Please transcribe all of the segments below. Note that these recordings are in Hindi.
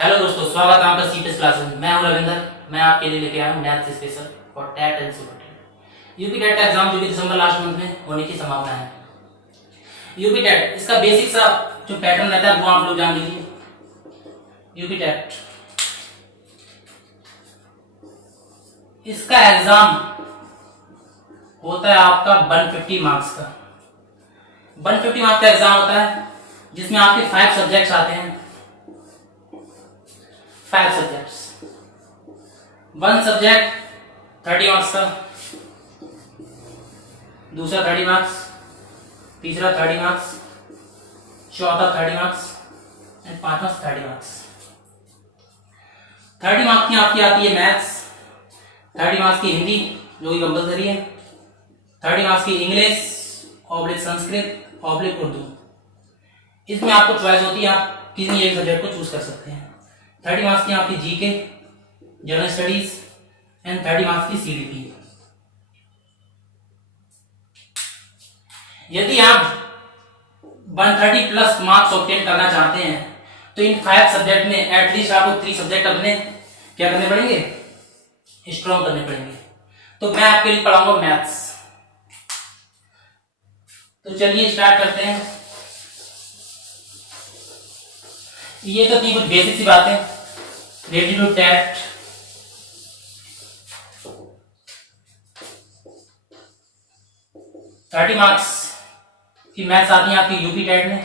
हेलो दोस्तों, स्वागत है आपका सीटेस क्लासेस में। मैं हूं रविंदर। मैं आपके लिए लेके आया हूं maths special for TET and super TET. UP TET का एग्जाम जो कि दिसंबर लास्ट मंथ में होने की संभावना है। यूपी टेट इसका बेसिक सा जो पैटर्न रहता है वो आप लोग जान लीजिए। यूपी टेट इसका एग्जाम होता है आपका 150 मार्क्स का। 150 मार्क्स का एग्जाम होता है जिसमें आपके 5 सब्जेक्ट्स आते हैं। 5 सब्जेक्ट्स, 1 सब्जेक्ट 30 मार्क्स का, दूसरा 30 मार्क्स, तीसरा 30 मार्क्स, चौथा 30 मार्क्स एंड पांचवा 30 मार्क्स। 30 मार्क्स की आपकी आती है मैथ्स, 30 मार्क्स की हिंदी जो कि कंपलसरी है, 30 मार्क्स की English oblique Sanskrit oblique Urdu. इसमें आपको चॉइस होती है, आप किसी एक सब्जेक्ट को चूज कर सकते हैं। 30 मार्क्स की आपकी GK, general studies and 30 marks की सीडीपी। यदि आप 130 प्लस मार्क्स ऑब्टेन करना चाहते हैं तो इन 5 सब्जेक्ट में एटलीस्ट आपको 3 सब्जेक्ट अपने क्या करने पड़ेंगे, स्ट्रॉन्ग करने पड़ेंगे। तो मैं आपके लिए पढ़ाऊंगा मैथ्स। तो चलिए स्टार्ट करते हैं। ये तो थी कुछ बेसिक सी बातें। Ready to TET. Thirty marks की मैथ्स आती है आपकी यूपी टेट में।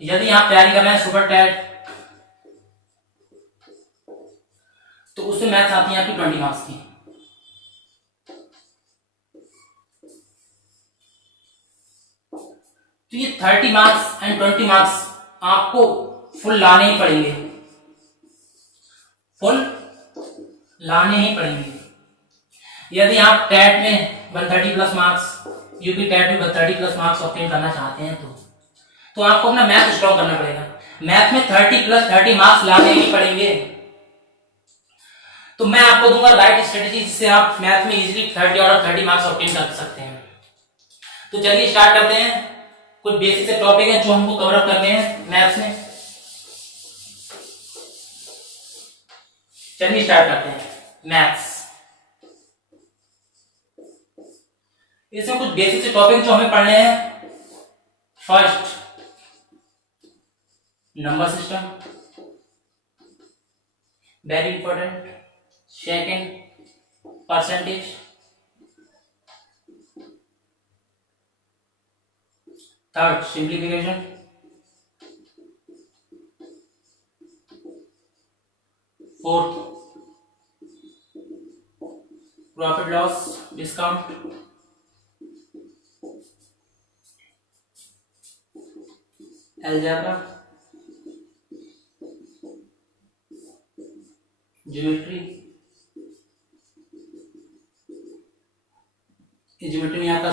यदि आप तैयारी कर रहे हैं सुपर टेट तो उसमें मैथ्स आती है आपकी 20 मार्क्स की। तो ये 30 मार्क्स एंड 20 मार्क्स आपको फुल लाने ही पड़ेंगे, फुल लाने ही पड़ेंगे। यदि आप टेट में 130 प्लस मार्क्स, यूपी टेट में 130 प्लस मार्क्स ऑब्टेन करना चाहते हैं तो आपको अपना मैथ स्ट्रॉन्ग करना पड़ेगा। मैथ में 30 प्लस 30 मार्क्स लाने ही पड़ेंगे। तो मैं आपको दूंगा राइट स्ट्रेटेजी जिससे आप मैथ में इजीली 30 और 30 मार्क्स ऑब्टेन कर सकते हैं। तो चलिए स्टार्ट करते हैं। कुछ बेसिक से टॉपिक है जो हमको कवर अप करने हैं मैथ्स में। चलिए स्टार्ट करते हैं मैथ्स। इसमें कुछ बेसिक से टॉपिक जो हमें पढ़ने हैं। First, number system, very important. Second, percentage. Third, simplification. Fourth, profit loss discount. Algebra, geometry. Geometry में आपका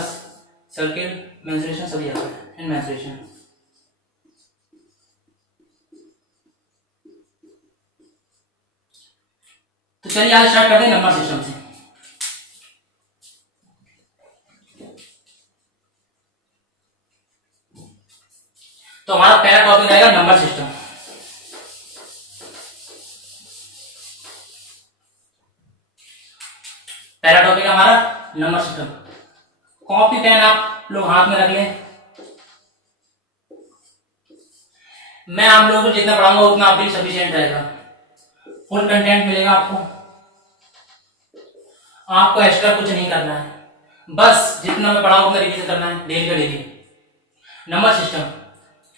सर्किल, मेंसुरेशन सभी आता है एंड मेंसुरेशन। तो चलिए आज स्टार्ट करते हैं नंबर सिस्टम से। तो हमारा पहला टॉपिक रहेगा नंबर सिस्टम। पहला टॉपिक है हमारा नंबर सिस्टम। कॉपी पेन आप लोग हाथ में रख लें। मैं आप लोगों को जितना पढ़ाऊंगा उतना आपके लिए सफिशिएंट रहेगा। फुल कंटेंट मिलेगा आपको। आपको एक्स्ट्रा कुछ नहीं करना है, बस जितना मैं पढ़ाऊं उतना रिवीजन करना है डेली का डेली। नंबर सिस्टम,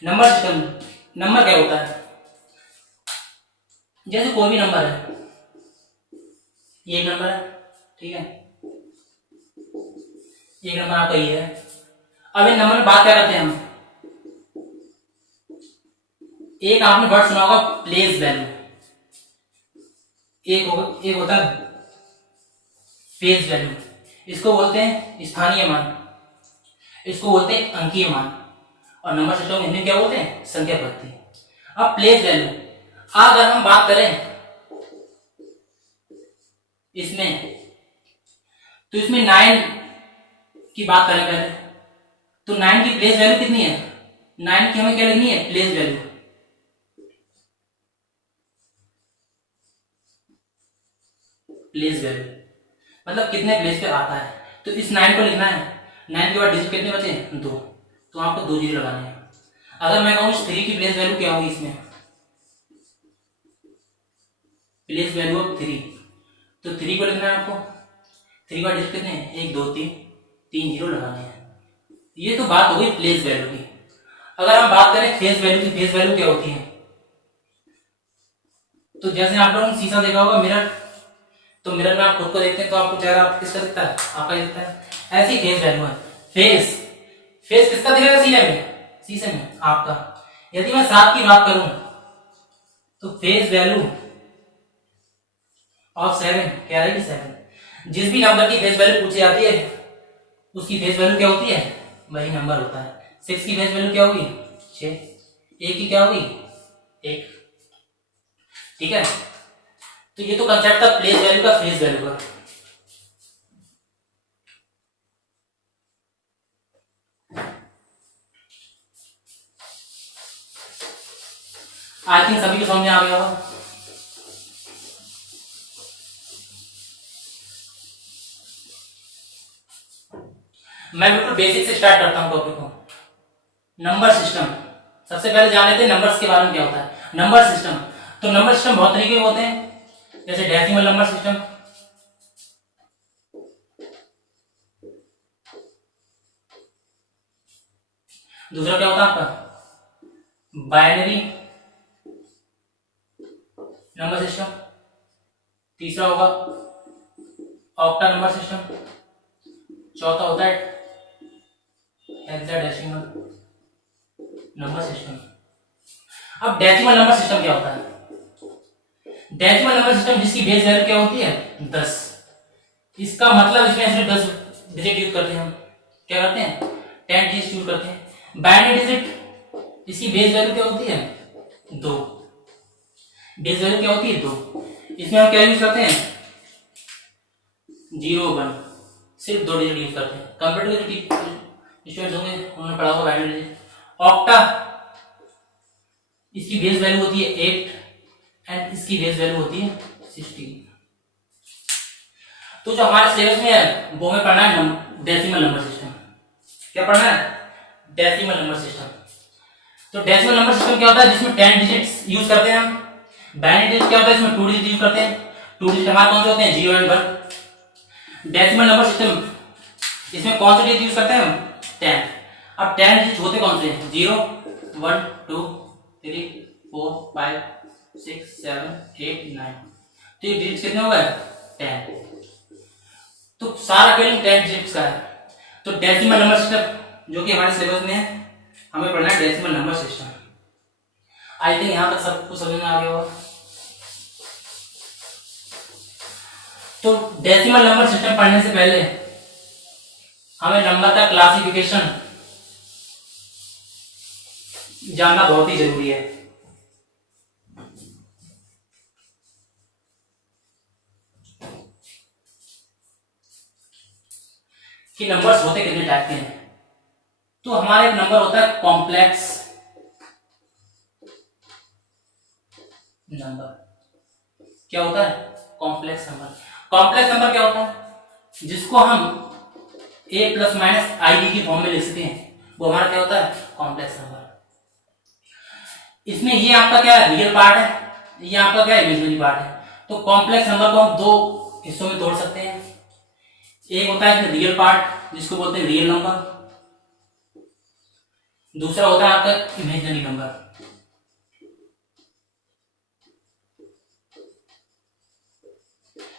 नंबर क्या होता है? जैसे कोई भी नंबर है, ये एक नंबर है, ठीक है, एक नंबर आपका ये है। अब इन नंबर में बात क्या करते हैं हम? एक आपने वर्ड सुना होगा प्लेस वैल्यू, एक होता है फेस वैल्यू। इसको बोलते हैं स्थानीय मान, इसको बोलते हैं अंकीय मान, और नंबर सिस्टम में हिंदी क्या बोलते हैं? संख्या पद्धति। अब प्लेस वैल्यू, अगर हम बात करें इसमें, तो इसमें 9 की बात करें पहले, तो 9 की प्लेस वैल्यू कितनी है? 9 की हमें क्या लिखनी है? Place value. प्लेस वैल्यू, मतलब कितने प्लेस पे आता है। तो इस 9 को लिखना है, 9 के बाद डिजिट कितने बचे, 2, तो आपको 2 जीरो लगाने हैं। अगर मैं कहूँ 3 की प्लेस वैल्यू क्या होगी, इसमें प्लेस वैल्यू ऑफ 3, तो 3 को लिखना है आपको, 3 का डिजिट कितने हैं, 1 2 3, 3 जीरो लगाने हैं। ये तो बात हो गई प्लेस वैल्यू की। अगर हम बात करें फेस वैल्यू की, फेस वैल्यू क्या होती है, तो जैसे आप लोगों ने शीशा देखा होगा मिरर, तो मिरर में आप खुद को देखते हैं तो आपको चेहरा किसका दिखता है, आपका दिखता है। ऐसी फेस वैल्यू है। फेस फेस किसका दिखेगा शीशे में, शीशे में आपका। यदि मैं 7 की बात करूं तो फेस वैल्यू ऑफ 7 क्या रहेगी, 7। जिस भी नंबर की फेस वैल्यू पूछी जाती है उसकी फेस वैल्यू क्या होती है, वही नंबर होता है। 6 की फेस वैल्यू क्या होगी, 6। 1 की क्या होगी, 1। ठीक है, तो ये तो कंसेप्ट था प्लेस वैल्यू का, फेस वैल्यू का। आई थिंक सभी को समझ में आ गया होगा। मैं बिल्कुल बेसिक से स्टार्ट करता हूं टॉपिक को। नंबर सिस्टम, सबसे पहले जान लेते हैं नंबर्स के बारे में क्या होता है। नंबर सिस्टम, तो नंबर सिस्टम बहुत तरीके के होते हैं, जैसे डेसिमल नंबर सिस्टम, दूसरा क्या होता है आपका बाइनरी नंबर सिस्टम, तीसरा होगा ऑक्टा नंबर सिस्टम, चौथा होता है हेक्साडेसिमल नंबर सिस्टम। अब डेसिमल नंबर सिस्टम क्या होता है, डेसिमल नंबर सिस्टम जिसकी बेस वैल्यू क्या होती है, 10। इसका मतलब इसमें सिर्फ 10 डिजिट यूज करते हैं हम, क्या करते हैं, 10 डिजिट यूज करते हैं। बाइनरी डिजिट इसकी बेस वैल्यू क्या होती है, 2। बेस वैल्यू क्या होती है, 2। इसमें हम क्या यूज करते हैं, 0 1, सिर्फ 2 डिजिट यूज करते हैं। कंप्यूटर के स्टूडेंट्स होंगे उन्होंने पढ़ा होगा बाइनरी डिजिट। ऑक्टा इसकी बेस वैल्यू होती है 8 एंड इसकी बेस वैल्यू होती है 16। तो जो हमारे सिलेबस में है वो हमें पढ़ना है डेसिमल नंबर सिस्टम। क्या पढ़ना है, डेसिमल नंबर सिस्टम। तो डेसिमल नंबर सिस्टम क्या होता है, जिसमें 10 डिजिट्स यूज करते हैं हम। बाइनरी डिजिट क्या होता है, इसमें 2 डिजिट यूज करते हैं। 2 डिजिट हमारे कौन से होते हैं, 0 एंड 1। डेसिमल नंबर सिस्टम इसमें कौन से डिजिट यूज करते हैं हम, 10। अब 10 डिजिट होते कौन से, 0 1 2 3 4 5 6 7 8 9। तो ये डिजिट कितने हो गए, 10। तो सारा खेल 10 डिजिट्स का है। तो डेसिमल नंबर सिस्टम जो कि हमारे सिलेबस में है, हमें पढ़ना है decimal number system. I think यहां तक सब कुछ समझ में आ गया होगा। तो डेसिमल नंबर सिस्टम पढ़ने से पहले हमें नंबर का क्लासिफिकेशन जानना बहुत ही जरूरी है। कि नंबर्स होते कितने टाइप के हैं। तो हमारा एक नंबर होता है कॉम्प्लेक्स नंबर। क्या होता है, कॉम्प्लेक्स नंबर। कॉम्प्लेक्स नंबर क्या होता है, जिसको हम a plus minus I D की फॉर्म में लिख सकते हैं, वो हमारा क्या होता है, कॉम्प्लेक्स नंबर। इसमें ये आपका क्या है, रियल पार्ट है, ये आपका क्या है, इमेजिनरी पार्ट है। तो कॉम्प्लेक्स नंबर को हम 2 हिस्सों में तोड़ सकते हैं। एक होता है इसमें रियल पार्ट जिसको बोलते हैं रियल नंबर, दूसरा होता है आपका imaginary number.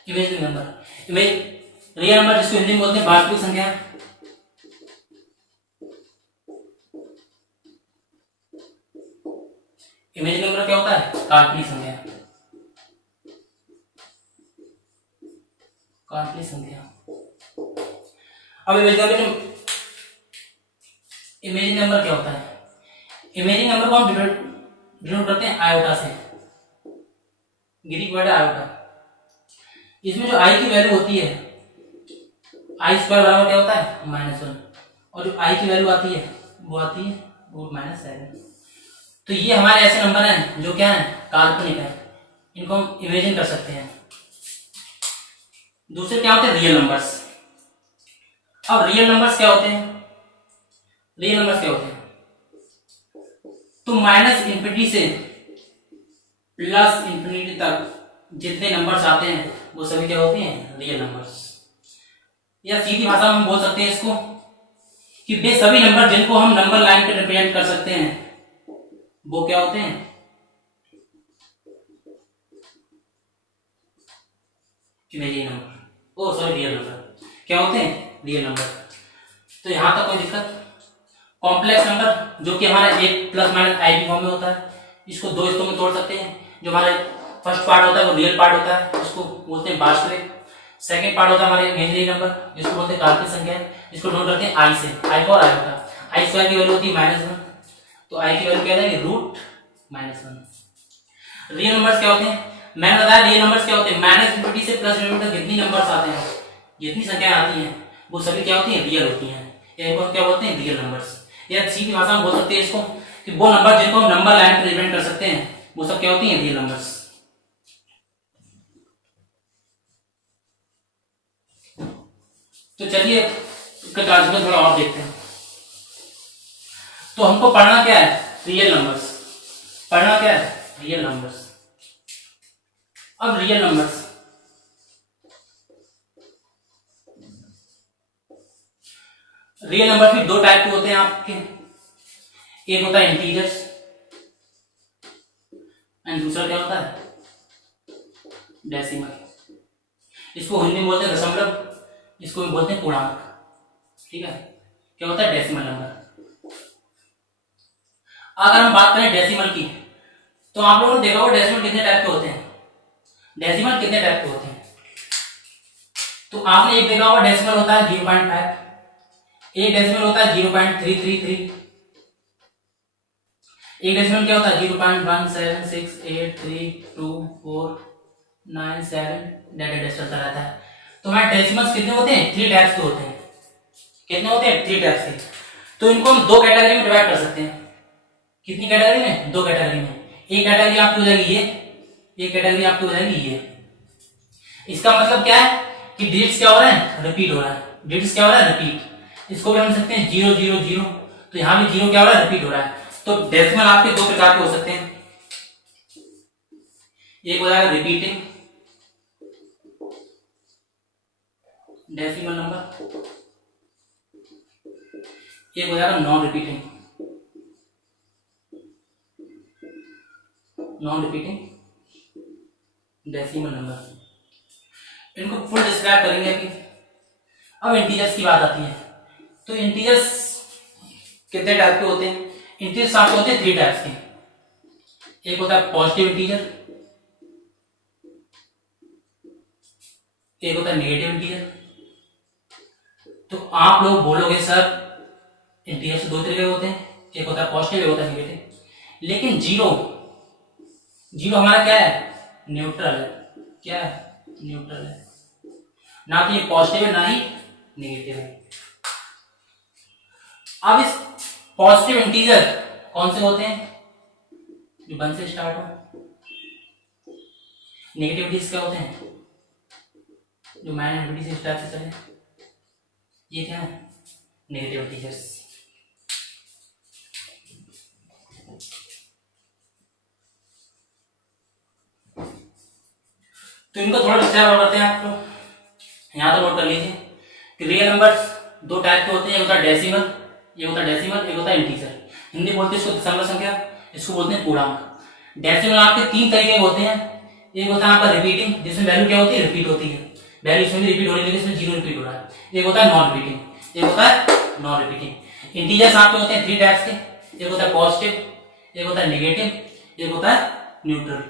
Imaginary number, real number जिसको हिंदी में बोलते हैं वास्तविक संख्या। इमेजिनरी नंबर क्या होता है, काल्पनिक संख्या। काल्पनिक संख्या। अब इमेजिनरी नंबर क्या होता है, इमेजिनरी नंबर को हम डिनोट करते हैं आयोटा से, ग्रीक वर्ड है आयोटा। इसमें जो आई की वैल्यू होती है, आई स्क्वायर बराबर क्या होता है, -1, और जो आई की वैल्यू आती है वो आती है -7। तो ये हमारे ऐसे नंबर हैं जो क्या है, काल्पनिक है, इनको हम इमेजिन कर सकते हैं। दूसरे क्या होते हैं? Real numbers. अब रियल नंबर्स क्या होते हैं? रियल नंबर्स क्या होते हैं? तो माइनस इंफिनिटी से प्लस इंफिनिटी तक जितने नंबर्स आते हैं वो सभी क्या होते हैं? Real numbers. या सीधी भाषा में हम बोल सकते हैं इसको कि वे सभी नंबर जिनको हम नंबर लाइन पे रिप्रेजेंट कर सकते हैं वो क्या होते हैं? Imaginary number. Oh sorry, real number. क्या होते हैं? Real number. तो यहां तक कोई दिक्कत? कॉम्प्लेक्स नंबर जो कि हमारा एक प्लस माइनस आई की फॉर्म में होता है, इसको दो हिस्सों में तोड़ सकते हैं। जो हमारे फर्स्ट पार्ट होता है वो रियल पार्ट होता है, इसको बोलते हैं वास्तविक। सेकंड पार्ट होता है हमारे इमेजिनरी नंबर, जिसको बोलते हैं काल्पनिक संख्या, जिसको नोट करते हैं आई से। आई को और आई होता है। आई स्क्वायर की वैल्यू होती है -1, तो आई की वैल्यू क्या है? √-1। रियल नंबर्स क्या होते हैं? मैंने बताया रियल नंबर्स क्या होते हैं? माइनस इंफिनिटी से प्लस इंफिनिटी तक जितनी नंबर्स आते हैं, जितनी संख्याएं आती हैं, वो सभी क्या होती हैं? रियल होती हैं। या इनको हम क्या बोलते हैं? Real numbers. या सीधी भाषा में बोल सकते हैं इसको कि वो नंबर जिनको हम नंबर लाइन पर रिप्रेजेंट कर सकते हैं वो सब क्या होती हैं? Real numbers. तो चलिए इसका ट्रांसफर थोड़ा और देखते हैं। तो हमको पढ़ना क्या है? Real numbers. पढ़ना क्या है? Real numbers. अब रियल नंबर्स, रियल नंबर भी दो टाइप के होते हैं आपके। एक होता है इंटीजर्स एंड दूसरा क्या होता है? डेसिमल। इसको हिंदी में बोलते हैं दशमलव, इसको भी बोलते हैं पूर्णांक। ठीक है, क्या होता है? Decimal number. अगर हम बात करें डेसिमल की, तो आप लोगों ने देखा होगा डेसिमल कितने टाइप के होते हैं? डेसिमल कितने टाइप के होते हैं? तो आपने एक देखा होगा डेसिमल होता है 0.5, एक डेसिमल होता है 0.333, एक डेसिमल क्या होता है? 0.176832497 डेटा चलता रहता है। तो हमारे डेसिमल्स कितने होते हैं? 3 टाइप्स के होते हैं। कितने होते हैं? 3 टाइप्स के। तो इनको हम दो कैटेगरी में डिवाइड कर सकते हैं। कितनी कैटेगरी में? दो कैटेगरी में। एक कैटेगरी आपकी हो जाएगी ये, एक कैटेगरी आपकी हो जाएगी ये। इसका मतलब क्या है कि डिजिट्स क्या हो रहा है? रिपीट हो रहा है। डिजिट्स क्या हो रहा है? रिपीट। इसको भी हम सकते हैं 0 0 0, तो यहां भी 0 क्या हो रहा है? रिपीट हो रहा है। तो डेसिमल आपके दो प्रकार के हो सकते हैं। एक हो जाएगा रिपीटिंग डेसिमल नंबर, एक हो जाएगा नॉन रिपीटिंग डेसिमल नंबर। इनको फुल डिस्क्राइब करेंगे अभी। अब इंटीजर्स की बात आती है। तो इंटीजर्स कितने टाइप के होते हैं? इंटीजर्स आपके होते हैं 3 टाइप्स के। एक होता है पॉजिटिव इंटीजर, एक होता है नेगेटिव इंटीजर। तो आप लोग बोलोगे सर इंटीजर्स दो तरीके के होते हैं, एक होता है पॉजिटिव, एक होता है नेगेटिव। लेकिन जीरो, जीरो हमारा क्या है? न्यूट्रल है। क्या है? न्यूट्रल है। ना तो ये पॉजिटिव है ना ही नेगेटिव है। अब इस पॉजिटिव इंटीजर कौन से होते हैं? जो 1 से स्टार्ट हो। नेगेटिव इंटीजर क्या होते हैं? जो -∞ से स्टार्ट से चले। ये क्या है? Negative integers. तो इनको थोड़ा डिस्क्राइब करते हैं आप लोग। यहां तो नोट कर लीजिए कि रियल नंबर्स दो टाइप के होते हैं, एक होता है डेसिमल, एक होता है डेसिमल, एक होता है इंटीजर। हिंदी बोलते हैं इसको दशमलव संख्या, इसको बोलते हैं पूर्णांक। डेसिमल आपके 3 तरीके के होते हैं। एक होता है आपका रिपीटिंग, जिसमें वैल्यू क्या होती है? रिपीट होती है। वैल्यू इसमें भी रिपीट हो रही है लेकिन इसमें 0 रिपीट हो रहा है। एक होता है नॉन रिपीटिंग, एक होता है नॉन रिपीटिंग। इंटीजर्स आपके होते हैं 3 टाइप्स के। एक होता है पॉजिटिव, एक होता है नेगेटिव, एक होता है न्यूट्रल।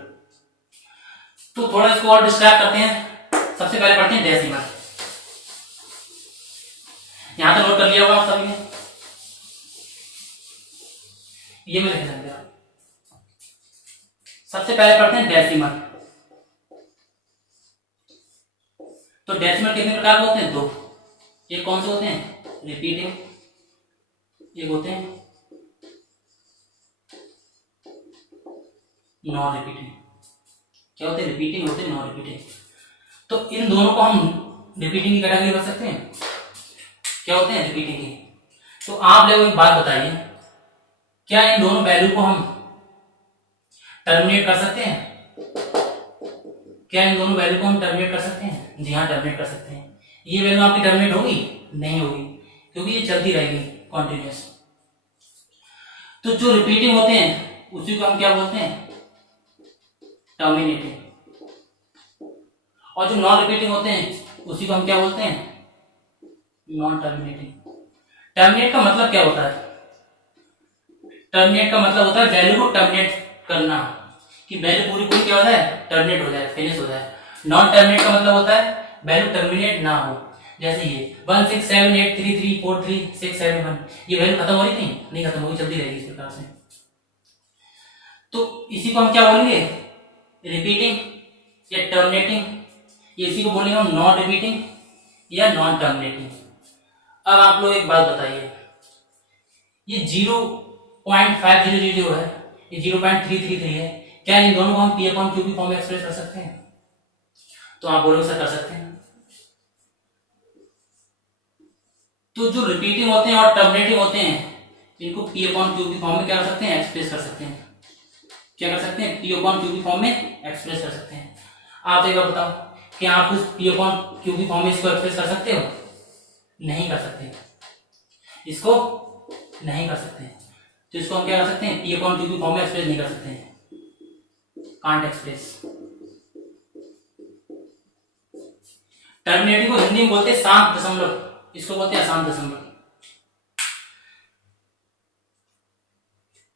तो थोड़ा इसको और डिस्क्राइब करते हैं। सबसे पहले पढ़ते हैं डेसिमल। यहां तो नोट कर लिया होगा आप सभी ने, ये में लिख देंगे। सबसे पहले पढ़ते हैं डेसिमल। तो डेसिमल कितने प्रकार के होते हैं? 2। एक कौन से होते हैं? रिपीटिंग, एक होते हैं नॉन रिपीटिंग। क्या होते हैं? रिपीटिंग होते हैं नॉन रिपीटिंग। तो इन दोनों को हम रिपीटिंग की कैटेगरी बन सकते हैं। क्या होते हैं रिपीटिंग की। तो आप लोग एक बात बताइए, क्या इन दोनों वैल्यू को हम टर्मिनेट कर सकते हैं? क्या इन दोनों वैल्यू को हम टर्मिनेट कर सकते हैं? जी हाँ, टर्मिनेट कर सकते हैं। ये वैल्यू आपकी टर्मिनेट होगी? नहीं होगी, क्योंकि ये चलती रहेगी कॉन्टिन्यूस। तो जो रिपीटिंग होते हैं उसी को हम क्या बोलते हैं? टर्मिनेटिंग। और जो नॉन रिपीटिंग होते हैं उसी को हम क्या बोलते हैं? Non terminating. टर्मिनेट का मतलब क्या होता है? टर्मिनेट का मतलब होता है वैल्यू को टर्मिनेट करना, कि वैल्यू पूरी पूरी क्या हो जाए? टर्मिनेट हो जाए, फिनिश हो जाए। नॉन टर्मिनेट का मतलब होता है वैल्यू टर्मिनेट ना हो। जैसे ये 16783343671, ये वैल्यू खत्म हो रही थी? नहीं खत्म होगी, चलती रहेगी इस प्रकार से। तो इसी को हम क्या बोलेंगे? रिपीटिंग या टर्मिनेटिंग। ये इसी को बोलेंगे हम नॉन रिपीटिंग या नॉन टर्मिनेटिंग। अब आप लोग एक बात बताइए, ये 0.500 जो है, ये 0.333 है, क्या इन दोनों को हम P अपॉन Q की फॉर्म में एक्सप्रेस कर सकते हैं? तो आप बोलोगे सर कर सकते हैं। तो जो रिपीटिंग होते हैं और टर्मिनेटिंग होते हैं, इनको P अपॉन Q की फॉर्म में क्या कर सकते हैं? एक्सप्रेस कर सकते हैं। क्या कर सकते हैं? P अपॉन Q की फॉर्म में एक्सप्रेस कर सकते हैं। आप एक बार बताओ, क्या आप उस P अपॉन Q की फॉर्म में इसको एक्सप्रेस कर सकते हो? नहीं कर सकते, इसको नहीं कर सकते। तो इसको हम क्या कर सकते हैं? P अपॉन Q की फॉर्म में एक्सप्रेस नहीं कर सकते हैं, कांट एक्सप्रेस। टर्मिनेटिंग को हिंदी में बोलते हैं शांत दशमलव, इसको बोलते हैं अशांत दशमलव।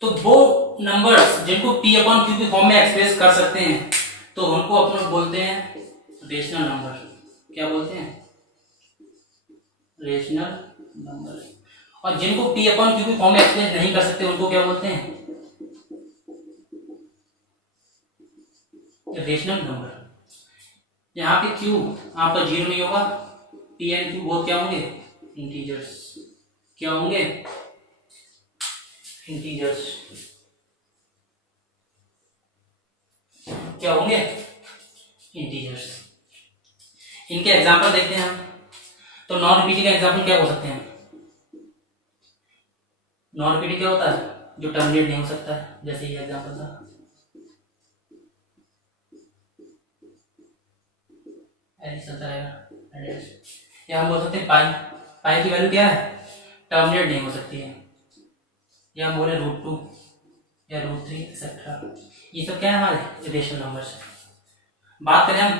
तो वो नंबर्स जिनको P अपॉन Q की फॉर्म में एक्सप्रेस कर सकते हैं, तो उनको अपन बोलते हैं रेशनल नंबर। क्या बोलते हैं? Rational number. और जिनको P अपॉन Q की फॉर्म में एक्सप्रेस नहीं कर सकते उनको क्या बोलते हैं? Rational number. यहाँ पे Q आपका 0 नहीं होगा, P एंड Q बोथ क्या होंगे? इंटीजर्स। क्या होंगे? इंटीजर्स। क्या होंगे? इंटीजर्स। इनके एग्जांपल देखते हैं हम। तो नॉन रिपीटिंग का एग्जांपल क्या हो सकते हैं? नॉन रिपीटिंग क्या होता है? जो टर्मिनेट नहीं हो सकता है, जैसे ये एग्जांपल था। ऐसे चलता रहेगा। या हम बोल सकते हैं पाई। पाई की वैल्यू क्या है? टर्मिनेट नहीं हो सकती है। या हम बोले √2 या √3 एक्सेट्रा। ये सब क्या है? हमारे रेशनल नंबर्स। बात करें हम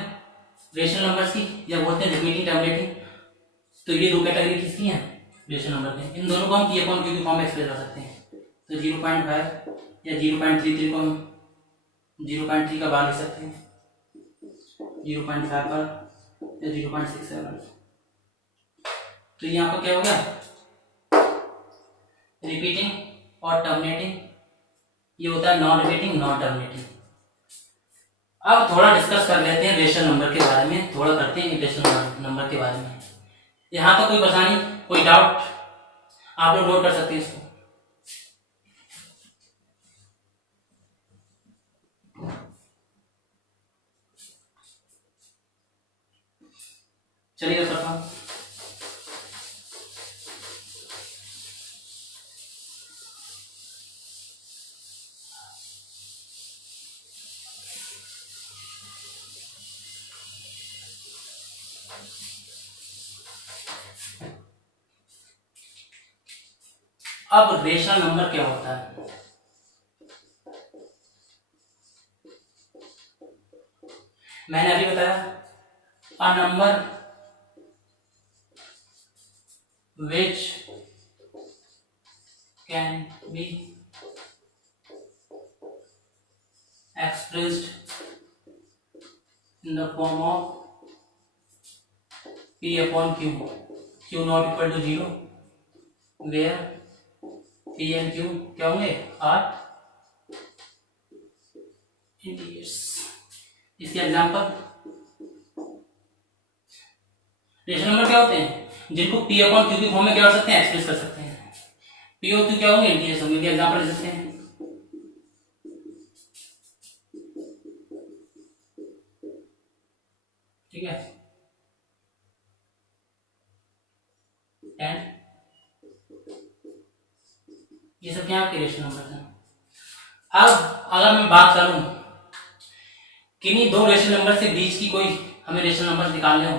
रेशनल नंबर्स की, या बोलते हैं रिपीटिंग टर्मिनेटिंग, तो ये दो कैटेगरी किसकी हैं? रेशनल नंबर के। इन दोनों को हम P अपॉन Q की फॉर्म में एक्सप्रेस कर सकते हैं। तो 0.5 या 0.33 को हम 0.3 का बार लिख सकते हैं, 0.5 पर या 0.67। तो यहाँ पर क्या हो गया? रिपीटिंग और टर्मिनेटिंग। ये होता है नॉन रिपीटिंग नॉन टर्मिनेटिंग। अब थोड़ा डिस्कस कर लेते हैं रेशनल नंबर के बारे में, थोड़ा करते हैं रेशनल नंबर के बारे में। यहाँ तो कोई परेशानी, कोई डाउट? आप लोग नोट कर सकते हैं इसको। चलिए करता हूँ। अब रेशनल नंबर क्या होता है? मैंने अभी बताया, a number which can be expressed in the form of P upon Q, Q not equal to 0, where P and Q क्या होंगे? Are integers. इसके एग्जांपल, रेशनल नंबर क्या होते हैं? जिनको P अपॉन Q की फॉर्म में क्या कर सकते हैं? एक्सप्रेस कर सकते हैं। P और Q क्या होंगे? इंटीजर्स होंगे। इनके एग्जांपल ले सकते हैं। ठीक है। 10। ये सब क्या आपके रेशनल नंबर हैं। अब अगर मैं बात करूं किन्हीं दो रेशनल नंबर से बीच की कोई हमें रेशनल नंबर निकालने हो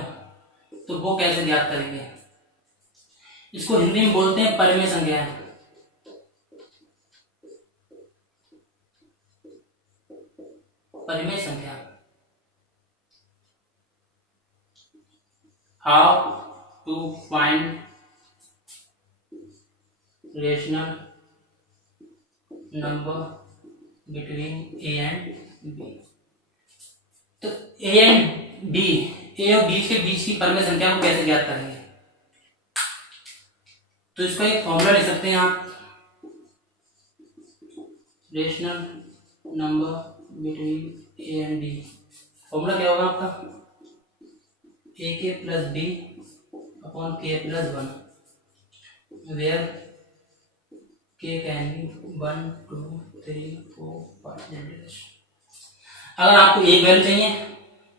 तो वो कैसे ज्ञात करेंगे। इसको हिंदी में बोलते हैं परिमेय संख्या। परिमेय संख्या। How to find rational number between a and b. तो ए एंड बी, ए और बी के बीच की परिमेय संख्या को कैसे ज्ञात करेंगे। तो इसका एक फॉर्मूला लिख सकते हैं आप, rational number between a and b. Formula क्या होगा आपका, a k plus b upon k plus 1 where k can be 1 2 3 4 5। अगर आपको एक वैल्यू चाहिए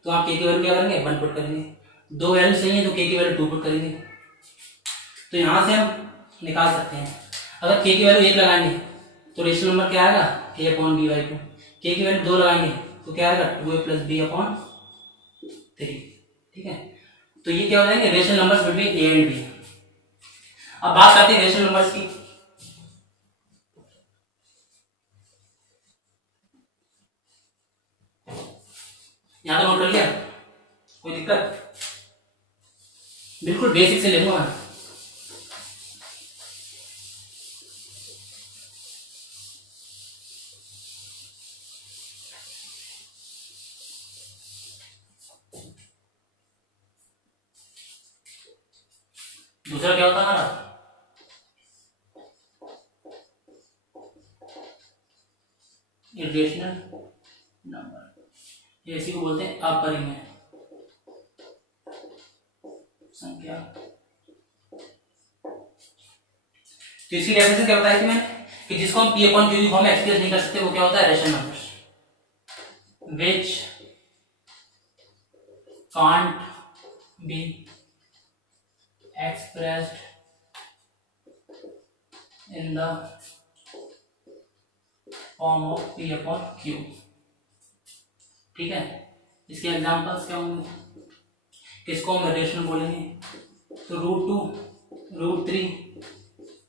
तो आप के की वैल्यू क्या करेंगे, 1 पुट करेंगे। दो वैल्यू चाहिए तो के की वैल्यू 2 पुट करेंगे। तो यहां से हम निकाल सकते हैं, अगर के की वैल्यू 1 लगाएंगे तो रेशनल नंबर क्या आएगा, a अपॉन बी बाई 2। के की वैल्यू 2 लगाएंगे तो क्या आएगा, 2a प्लस बी अपॉन 3। ठीक है, तो ये क्या हो जाएंगे rational numbers between a and b. अब बात करते हैं रेशनल नंबर्स की। यहां तो नोट कर लिया, कोई दिक्कत, बिल्कुल बेसिक से ले लूंगा। दूसरा क्या होता है हमारा, इरेशनल नंबर, ये इसी को बोलते हैं अपरिमेय संख्या। तो इसकी डेफिनेशन क्या बताई थी मैंने कि जिसको हम p अपॉन q की फॉर्म में एक्सप्रेस नहीं कर सकते वो क्या होता है, rational numbers which can't be expressed in the form of p upon q। ठीक है, इसके एग्जांपल्स क्या होंगे, किसको हम रेशनल बोलेंगे, तो √2 √3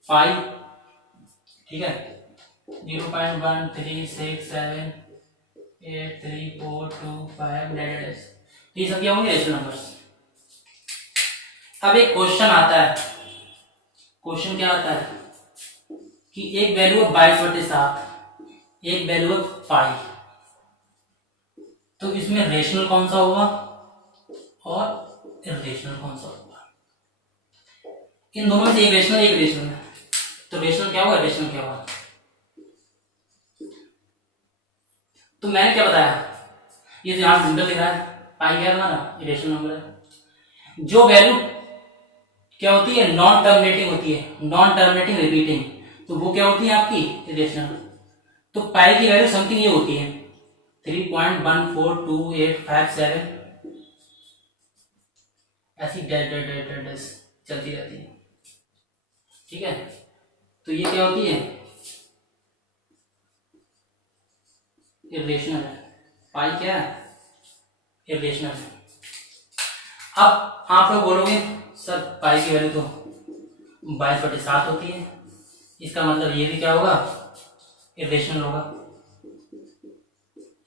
5। ठीक है, 0.1 3 6 7 8 3 4 2 5 डेड। ये सब क्या होंगे, रेशनल नंबर्स। अब एक क्वेश्चन आता है, क्वेश्चन क्या आता है कि एक वैल्यू है 22/7, एक वैल्यू है 5, तो इसमें रेशनल कौन सा होगा और इरेशनल कौन सा होगा। इन दोनों में से एक रेशनल एक इरेशनल है, तो रेशनल क्या होगा, इरेशनल क्या होगा। तो मैंने क्या बताया, ये तो यहां सिंपल लिख रहा है, पाई क्या हमारा इरेशनल नंबर है। जो वैल्यू क्या होती है, नॉन टर्मिनेटिंग होती है, नॉन टर्मिनेटिंग रिपीटिंग, तो वो क्या होती है आपकी इरेशनल। तो पाई की वैल्यू समथिंग ये होती है 3.142857, ऐसी dash dash dash dash dash चलती रहती है। ठीक है, तो ये क्या होती है, इरेशनल है। पाई क्या है, इरेशनल है। अब आप लोग बोलोगे सर पाई की वैल्यू तो 22/7 होती है, इसका मतलब ये भी क्या होगा, इरेशनल होगा,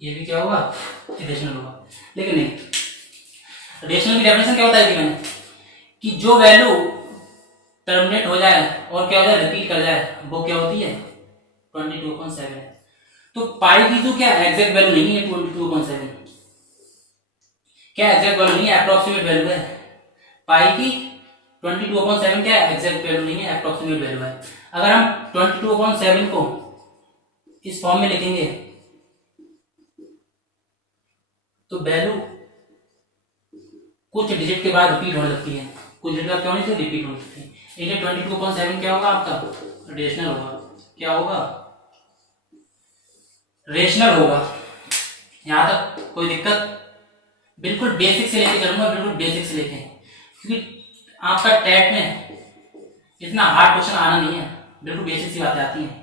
ये भी क्या होगा, इरेशनल होगा। लेकिन नहीं, रेशनल की डेफिनेशन क्या बताई थी मैंने कि जो वैल्यू टर्मिनेट हो जाए और क्या हो जाए, रिपीट कर जाए, वो क्या होती है 22/7। तो पाई की तो क्या एग्जैक्ट वैल्यू नहीं है 22/7, क्या एग्जैक्ट वैल्यू नहीं है, अप्रोक्सीमेट वैल्यू है। पाई की 22/7 क्या एग्जैक्ट वैल्यू नहीं है, अप्रोक्सीमेट वैल्यू है। अगर हम 22/7 को इस फॉर्म में लिखेंगे तो वैल्यू कुछ डिजिट के बाद रिपीट होने लगती है, कुछ डिजिट क्यों नहीं थे, रिपीट होने लगती है। इसलिए 22/7 क्या होगा आपका, रेशनल होगा। क्या होगा, रेशनल होगा। यहां तक कोई दिक्कत, बिल्कुल बेसिक से लेके चलूंगा, बिल्कुल बेसिक से लेके, क्योंकि आपका टैट में इतना हार्ड क्वेश्चन आना नहीं है, बिल्कुल बेसिक सी बातें आती हैं।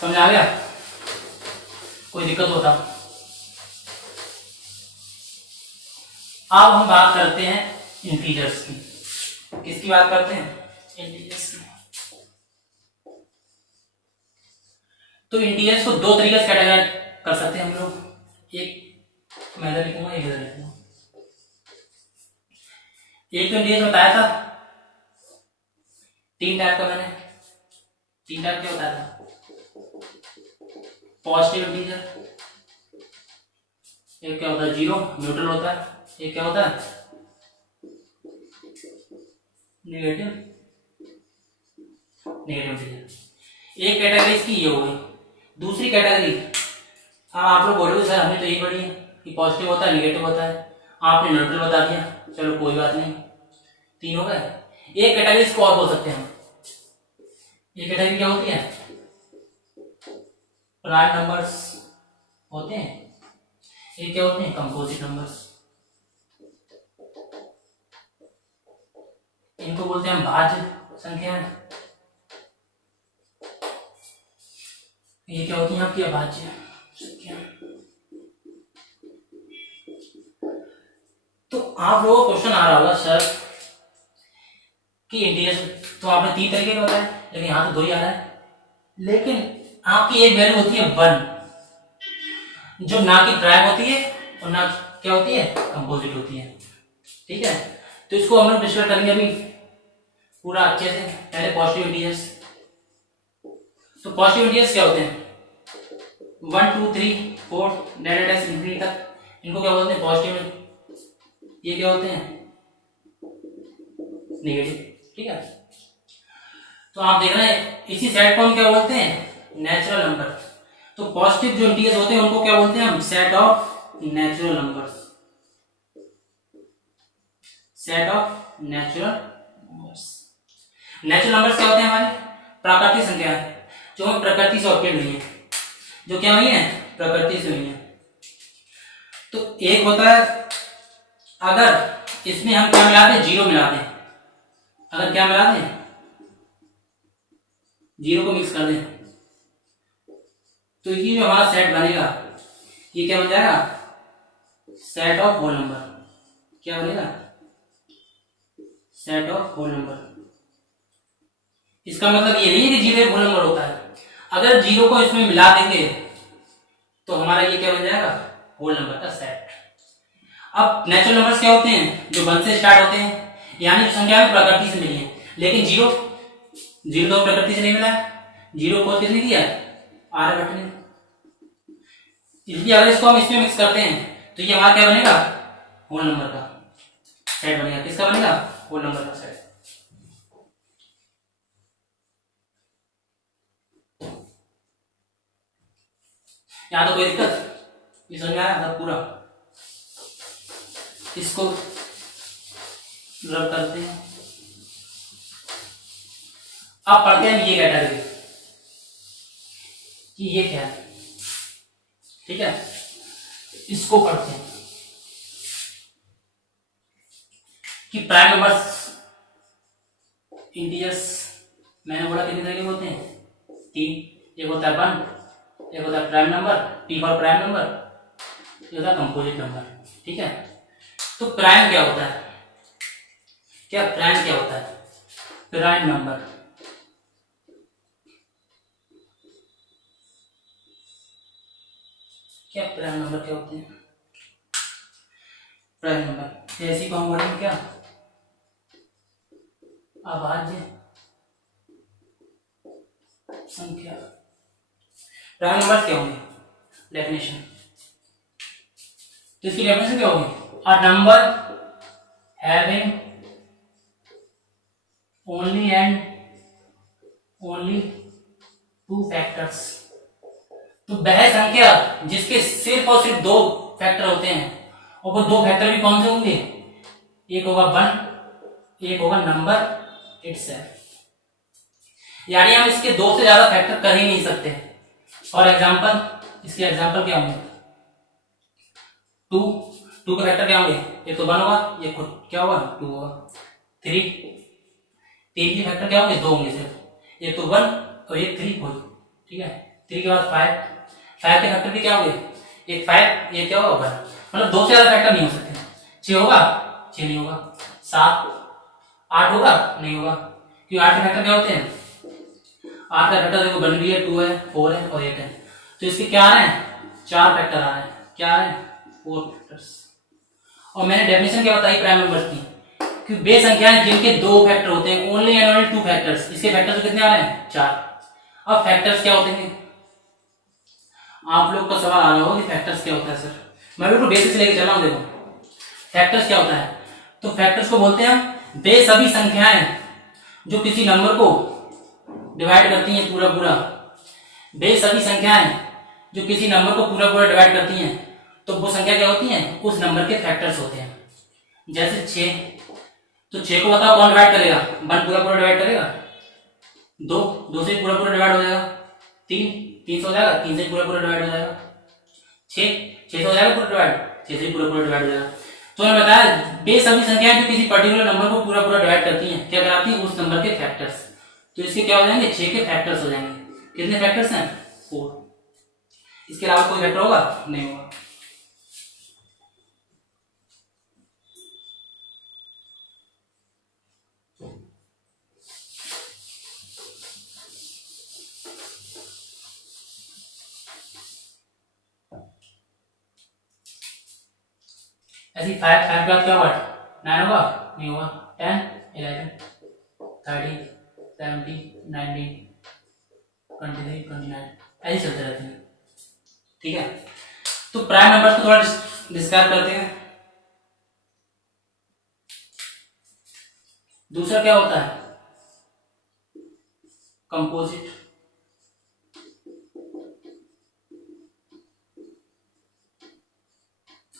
समझ आ गया? कोई दिक्कत होता? अब हम बात करते हैं इंटीजर्स की। किसकी बात करते हैं? इंटीजर्स की। तो इंटीजर्स को दो तरीके से कैटेगराइज कर सकते हैं हम लोग। एक मैं इधर लिखूंगा, एक इधर लिखूंगा। एक तो इंटीजर बताया था, तीन टाइप का मैंने, तीन टाइप क्या बताया था? पॉजिटिव इंटीजर, एक क्या होता है जीरो, न्यूट्रल होता है, एक क्या होता है नेगेटिव, नेगेटिव इंटीजर। एक कैटेगरी इसकी ये हो गई। दूसरी कैटेगरी, हाँ आप लोग बोलोगे सर हमने तो यही पढ़ी है कि पॉजिटिव होता है नेगेटिव होता है, आपने न्यूट्रल बता दिया, चलो कोई बात नहीं, तीन हो गए। एक कैटेगरी इसको और बोल सकते हैं हम। एक कैटेगरी क्या होती है? प्राइम नंबर्स होते हैं, ये क्या होते हैं? Composite numbers. इनको बोलते हैं हम भाज्य संख्याएं। ये क्या होती है आपकी? अभाज्य संख्या। तो आप लोगों को क्वेश्चन आ रहा होगा सर कि इंटीजर तो आपने तीन तरीके का बताया, लेकिन यहाँ तो दो ही आ रहा है, लेकिन आपकी एक वैल्यू होती है 1, जो ना कि प्राइम होती है और ना क्या होती है? कंपोजिट होती है। ठीक है, तो इसको हम लोग डिस्कस करेंगे अभी पूरा अच्छे से। पहले पॉजिटिव इंटीजर्स। तो पॉजिटिव इंटीजर्स क्या होते हैं? 1 2 3 4 डैश इंफिनिटी तक, इनको क्या बोलते हैं? पॉजिटिव। ये क्या होते हैं? नेगेटिव। ठीक है, तो आप देख रहे हैं इसी सेट को हम क्या बोलते हैं? Natural number. तो पॉजिटिव जो इंटीजर्स होते हैं उनको क्या बोलते हैं हम? Set of natural numbers. Set of natural numbers. Natural numbers क्या होते हैं? हमारे प्राकृतिक संख्याएं, जो हम प्रकृति से ऑब्टेन हुई है, जो क्या हुई है? प्रकृति से हुई है। तो एक होता है अगर इसमें हम क्या मिलाते हैं? जीरो मिलाते हैं। अगर क्या मिलाते हैं? जीरो को मिक्स कर दें, तो ये जो हमारा सेट बनेगा ये क्या बन जाएगा? Set of whole number. क्या बनेगा? Set of whole number. इसका मतलब ये नहीं है कि जीरो एक होल नंबर होता है। अगर जीरो को इसमें मिला देंगे तो हमारा ये क्या बन जाएगा? होल नंबर का सेट। अब नेचुरल नंबर्स क्या होते हैं? जो 1 से स्टार्ट होते हैं, यानी जो संख्या है प्रकृति से मिली है। लेकिन जीरो, जीरो तो प्रकृति से नहीं मिला है, जीरो को किसने दिया? आर्यभट्ट ने। इसलिए अगर इसको हम इसमें मिक्स करते हैं तो ये हमारा क्या बनेगा? होल नंबर का सेट बनेगा। किसका बनेगा? होल नंबर का सेट। यहां तो कोई दिक्कत? ये समझ में आया था पूरा? इसको रब करते हैं। अब पढ़ते हैं ये कैटेगरी कि ये क्या है। ठीक है, इसको पढ़ते हैं कि प्राइम नंबर्स इंटीजर्स मैंने बोला कितने तरह के होते हैं? तीन। एक होता है 1, एक होता है prime number, T for prime number, एक होता है कंपोजिट नंबर। ठीक है, तो प्राइम क्या होता है? क्या प्राइम क्या होता है? प्राइम नंबर क्या? प्राइम नंबर क्या होते हैं? प्राइम नंबर ऐसी को हम बोलेंगे क्या? अभाज्य संख्या। प्राइम नंबर क्या होंगे? डेफिनेशन, तो इसकी डेफिनेशन क्या होगी? अ number having only and only 2 factors. तो वह संख्या जिसके सिर्फ और सिर्फ 2 फैक्टर होते हैं, और वो 2 फैक्टर भी कौन से होंगे? एक होगा 1, एक होगा नंबर इटसेल्फ। यानी हम इसके 2 से ज्यादा फैक्टर कर ही नहीं सकते। फॉर एग्जाम्पल, इसके एग्जाम्पल क्या होंगे? 2, 2 के फैक्टर क्या होंगे? एक तो 1 होगा, एक क्या होगा? 2 होगा। 3 के फैक्टर क्या होंगे? 2 होंगे सिर्फ, एक तो 1 और एक 3 4। ठीक है। 3 के बाद 5 के फैक्टर भी क्या होंगे? एक 5, ये क्या होगा? 1। मतलब 2 से ज्यादा फैक्टर नहीं हो सकते। 6 होगा? 6 नहीं होगा। 7 8 होगा? नहीं होगा, क्योंकि 8 के फैक्टर क्या होते हैं? 8 का फैक्टर देखो 1 भी है, 2 है, 4 है और 8 है। तो इसके क्या आ रहे हैं? 4 फैक्टर आ रहे हैं। क्या आ रहे हैं? 4 फैक्टर्स। और मैंने डेफिनेशन क्या बताई प्राइम नंबर्स की, कि वे संख्याएं जिनके 2 फैक्टर होते हैं, ओनली एंड ओनली 2 फैक्टर्स। इसके फैक्टर्स कितने आ रहे हैं? 4। अब फैक्टर्स क्या होते हैं? आप लोग का सवाल आ रहा होगा कि फैक्टर्स क्या होता है सर। मैं बिल्कुल बेसिक से लेके चला हूं। देखो फैक्टर्स क्या होता है, तो फैक्टर्स को बोलते हैं वे सभी संख्याएं जो किसी नंबर को डिवाइड करती हैं पूरा पूरा। वे सभी संख्याएं जो किसी नंबर को पूरा पूरा डिवाइड करती हैं, तो वो संख्या क्या होती हैं? उस नंबर के फैक्टर्स होते हैं। जैसे 6, तो 6 को बताओ कौन डिवाइड करेगा? 1 पूरा पूरा डिवाइड करेगा। 2 से पूरा पूरा डिवाइड हो जाएगा। 3 से हो जाएगा, 3 से पूरा पूरा डिवाइड हो जाएगा। 6 से हो जाएगा पूरा डिवाइड, 6 से पूरा पूरा डिवाइड हो जाएगा। तो मैंने बताया वे सभी संख्याएं जो किसी पर्टिकुलर नंबर को पूरा पूरा डिवाइड करती हैं, क्या कराती है? उस नंबर के फैक्टर्स। तो इसके क्या हो जाएंगे? 6 के फैक्टर्स हो जाएंगे। कितने फैक्टर्स हैं? 4। इसके अलावा कोई फैक्टर होगा? नहीं होगा। ऐसी 5 के बाद क्या होगा? 9 होगा? नहीं होगा। 10 11 13 17 19 23 29 ऐसे चलते रहते हैं। ठीक है। तो प्राइम नंबर्स को थोड़ा डिस्क्राइब करते हैं। दूसरा क्या होता है? कंपोजिट।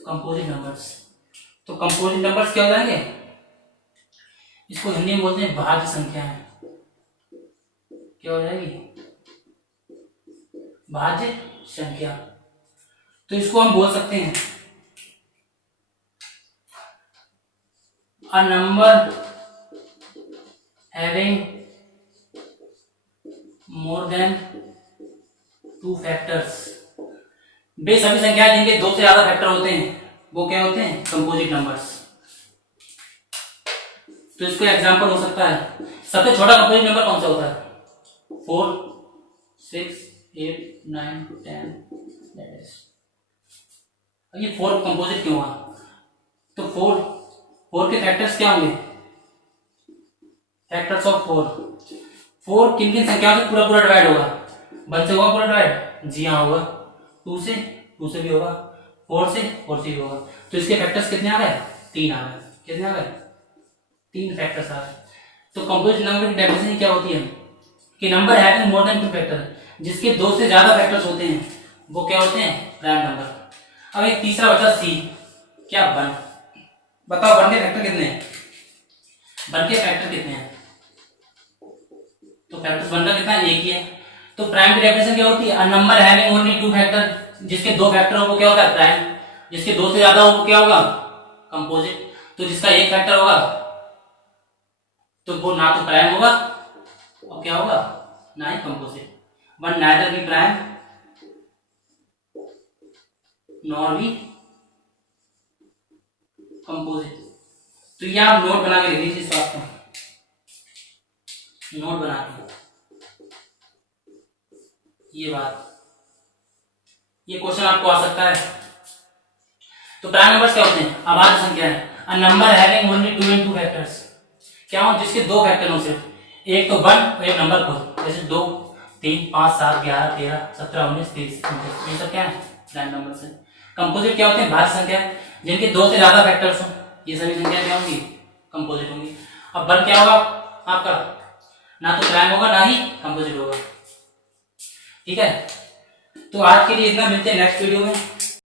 Composite numbers. तो कंपोजिट नंबर्स क्या हो जाएंगे? इसको हिंदी में बोलते हैं भाज्य संख्याएं। क्या हो जाएगी? भाज्य संख्या। तो इसको हम बोल सकते हैं a number having more than 2 factors. वे सभी संख्याएं जिनके 2 से ज्यादा फैक्टर होते हैं, वो क्या होते हैं? Composite numbers. तो इसका एग्जांपल हो सकता है, सबसे छोटा कंपोजिट नंबर कौन सा होता है? 4 6 8 9 10 11। ये 4 कंपोजिट क्यों हुआ? तो 4 के फैक्टर्स क्या होंगे? फैक्टर्स ऑफ 4 किन किन संख्याओं से पूरा पूरा डिवाइड होगा? 1 से होगा पूरा डिवाइड? जी हाँ होगा। 2 से भी होगा। 4 से भी होगा। तो इसके फैक्टर्स कितने आ गए? 3 आ गए। कितने आ गए? 3 फैक्टर्स आ गए। तो कंपोजिट नंबर की डेफिनेशन क्या होती है कि number having more than 2 factor, जिसके 2 से ज्यादा फैक्टर्स होते हैं, वो क्या होते हैं? Prime number. अब एक तीसरा बचा सी, क्या? 1। बताओ 1 के फैक्टर कितने हैं? 1 के फैक्टर कितने हैं? तो फैक्टर्स 1 का कितना है? एक ही है। तो प्राइम की डेफिनेशन क्या होती है? अ नंबर हैविंग ओनली 2 फैक्टर, जिसके 2 फैक्टर हो वो क्या होता है? प्राइम। जिसके 2 से ज्यादा हो वो क्या होगा? कंपोजिट। तो जिसका एक फैक्टर होगा तो वो ना तो प्राइम होगा और क्या होगा? ना ही composite. 1 neither be prime nor be composite. तो ये आप नोट बना के लिख लीजिए इस बात को, नोट बना के ये बात, ये क्वेश्चन आपको आ सकता है। तो प्राइम नंबर्स क्या होते हैं? अभाज्य संख्या है। अ number having only 2 and 2 factors. क्या हो? जिसके 2 फैक्टर हो सिर्फ, एक तो 1 और एक नंबर को, जैसे 2 3 5 7 11 13 17 19 30 29, ये सब क्या है? प्राइम नंबर्स है। कंपोजिट क्या होते हैं? भाज्य संख्या जिनके 2 से ज्यादा फैक्टर्स हो, ये सभी संख्या क्या होंगी? कंपोजिट होंगी। अब 1 क्या होगा आपका? ना तो प्राइम होगा ना ही कंपोजिट होगा। ठीक है। तो आज के लिए इतना, मिलते हैं नेक्स्ट वीडियो में।